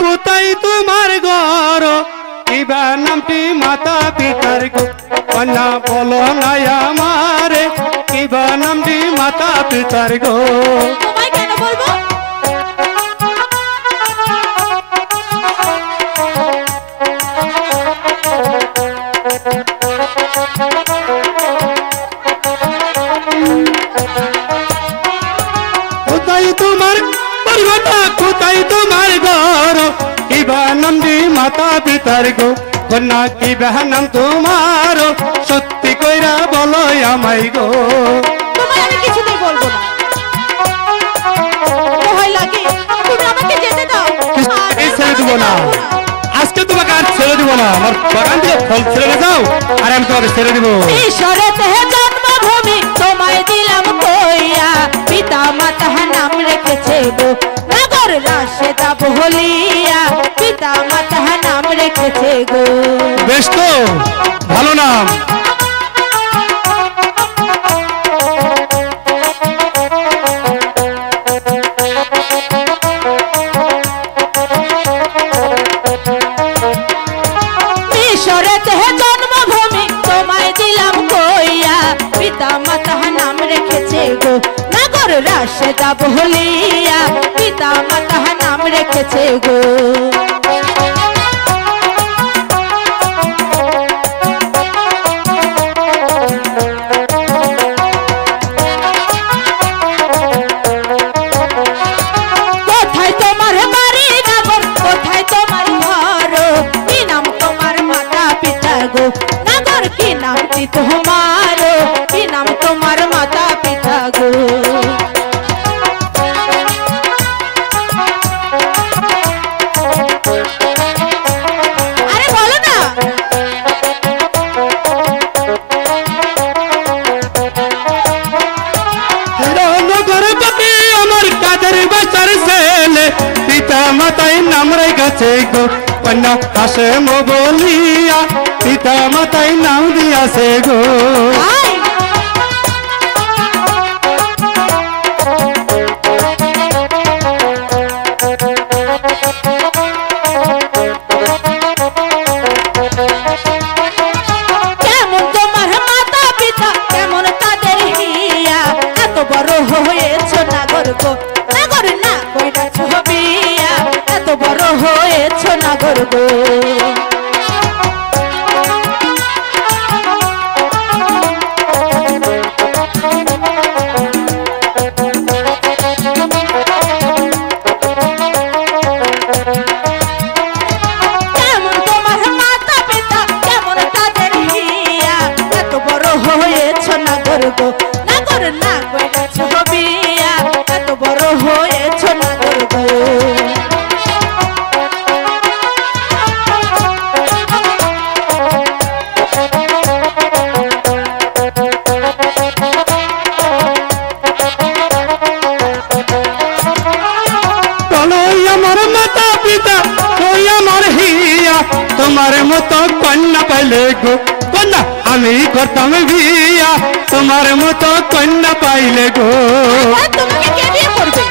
কোথায় তোমার ঘর কিবা নামটি মাতা পিতার গো কন্যা বলো না আমারে কিবা নামটি মাতা পিতার গো তোমায় কেন বলবো কোথায় তোমার পরিবর্তা কোথায় তোমার ঘর কিবা নামটি মাতা পিতার গো কন্যা কিবা নাম তোমার সত্যি কইরা বলো আমায় গো তোমায় আমি কিছুতেই বলবো না ভয় লাগে তুমি আমাকে যেতে দাও এই ছেড়ে দিব না আজকে তোমাকে আর ছেড়ে দিব না আমার বাগান থেকে ফল ছেড়ে যাও আর আমি তোমাকে ছেড়ে দিব ঈশ্বরেতে জন্মভূমি তোমায় দিলাম কইয়া পিতা মাতা নাম রেখেছে গো নগর রাশেদা বহলিয়া পিতা মাতা নাম রেখেছে গো বেশ তো ভালো নাম ঈশ্বরেতে জন্মভূমি তোমায় দিলাম কইয়া পিতা মাতা নাম রেখেছে গো নগর রাশেদা বহলিয়া পিতা মাতা নাম রেখেছে গো কোথায় তোমার বাড়ি নগর কোথায় তোমার ঘর কি নাম তোমার মাতা পিতা গো নগর কি নামটি তোমার কি নাম তোমার মাতা পিতা গো আরে বলো না নগরপতি আমার কাদের বাসার ছেলে পিতা মাতাই নাম রেখেছে গো কন্যা হাসে বলিয়া পিতা মাতাই নাম দিয়াছে গো আয় কেমন তোমার মাতা পিতা কেমন তাদের হিয়া এত বড় হয়েছ নাগর গো নাগর না কইরাছ বিয়া এত বড় হয়েছ নাগর গো কেমন তোমার মাতা পিতা কেমন তাদের হিয়া এত বড় হয়েছ নাগর গো নাগর না কইরাছ বিয়া এত বড় হয়েছ নাগর গো আমার মাতা পিতা ওই আমার হিয়া তোমার মতো কন্যা পাইলে গো কন্যা আমি করতাম বিয়া তোমার মতো কন্যা পাইলে গো আর তোমাকে কে বিয়ে করবে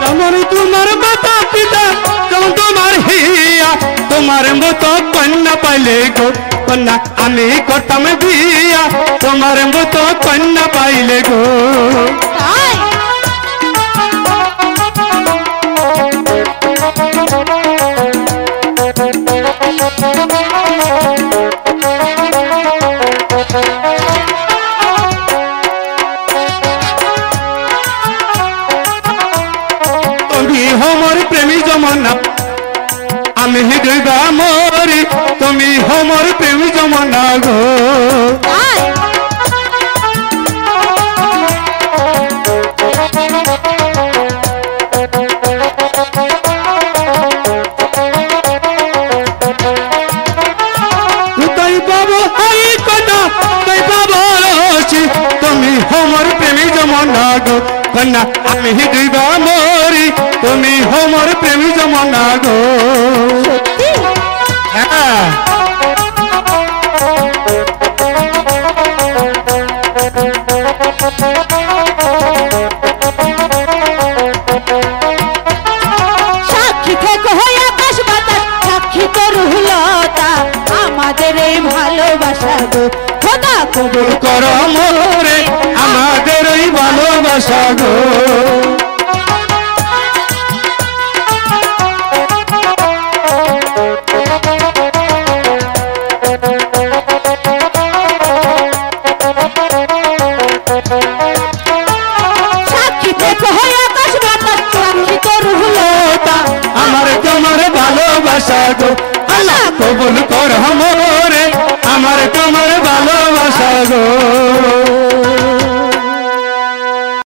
যেমন তোমার মাতা পিতা যেমন তোমার হিয়া তোমার মতো কন্যা পাইলে গো কন্যা আমি করতাম বিয়া তোমার মতো কন্যা পাইলে গো তাই তুমি হমর প্রেমী জমনা আমি হৃদয় মরি তুমি হমর প্রেমী জমনা গো তাই কোথায় পাবো এই কন্যা কোথায় পাবো রসি তুমি হমর প্রেমী জমনা গো কন্যা আমি হৃদয় মরি তুমি হমর প্রেমী জমনা গো সত্যি হ্যাঁ ভালোবাসা গো আমার তোমার ভালোবাসা গো আল্লাহ কবুল